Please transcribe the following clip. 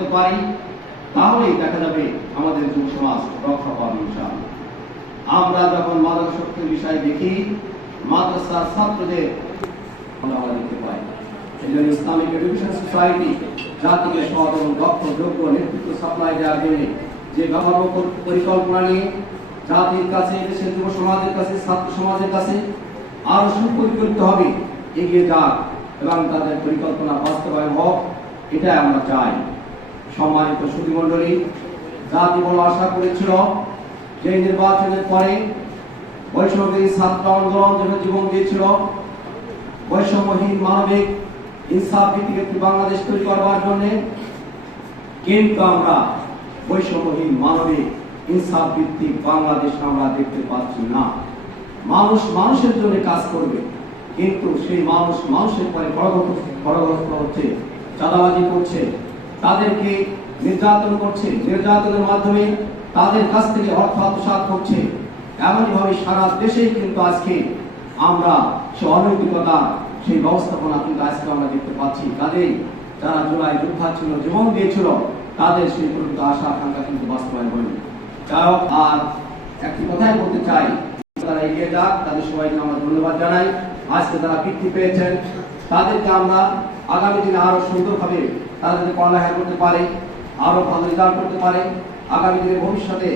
করতে পারি, তাহলেই দেখা যাবে আমাদের যুব সমাজ রক্ষা পাবে ইনশাআল্লাহ। আমরা যখন মাদকাসক্তির বিষয় দেখি, মাদ্রাসার ছাত্রদের আমরা দেখতে পাই। এই জন্য ইসলামিক এডুকেশন সোসাইটি জাতিকে সৎ এবং দক্ষ যোগ্য নেতৃত্ব সাপ্লাই দেওয়ার জন্য যে পরিকল্পনা নিয়ে জাতির কাছে, দেশের যুব সমাজের কাছে, ছাত্র সমাজের কাছে আরো সুপরিকল্পিতভাবে এগিয়ে যাক এবং তাদের পরিকল্পনা বাস্তবায়ন হোক, এটাই আমরা চাই। সম্মানিত সুধীমণ্ডলী, জাতি বড় আশা করেছিল যে নির্বাচনের পরে বৈষম্যবিরোধী ছাত্র আন্দোলন যেন জীবন দিয়েছিল, বৈষম্যহীন মানবিক ইনসাফ ভিত্তিক একটি বাংলাদেশ তৈরি করবার জন্য, কিন্তু আমরা বৈষম্যহীন মানবিক ইনসাফ ভিত্তিক বাংলাদেশ আমরা দেখতে পাচ্ছি না। মানুষ মানুষের জন্য কাজ করবে, কিন্তু সেই মানুষ মানুষের পরে পরগ্রস্ত হচ্ছে, চাঁদাবাজি করছে, তাদেরকে নির্যাতন করছে, নির্যাতনের মাধ্যমে তাদের কাছ থেকে অর্থ আত্মসাৎ করছে। এমনইভাবে সারা দেশেই কিন্তু আজকে আমরা সে অনৈতিকতা, সেই ব্যবস্থাপনা কিন্তু আজকে আমরা দেখতে পাচ্ছি। কাজেই যারা জুলাই যোদ্ধা ছিল, জীবন দিয়েছিল, তাদের সেই প্রকৃত আশা আকাঙ্ক্ষা কিন্তু বাস্তবায়ন হয়নি। যাই আর একটি কথাই বলতে চাই, তারা এগিয়ে যাক, তাদের সবাইকে আমরা ধন্যবাদ জানাই। আজকে তারা বৃত্তি পেয়েছেন, তাদেরকে আমরা আগামী দিনে আরো সুন্দরভাবে তারা যদি পড়ালেখা করতে পারে, আরো ভালো রেজাল্ট করতে পারে, আগামী দিনে ভবিষ্যতে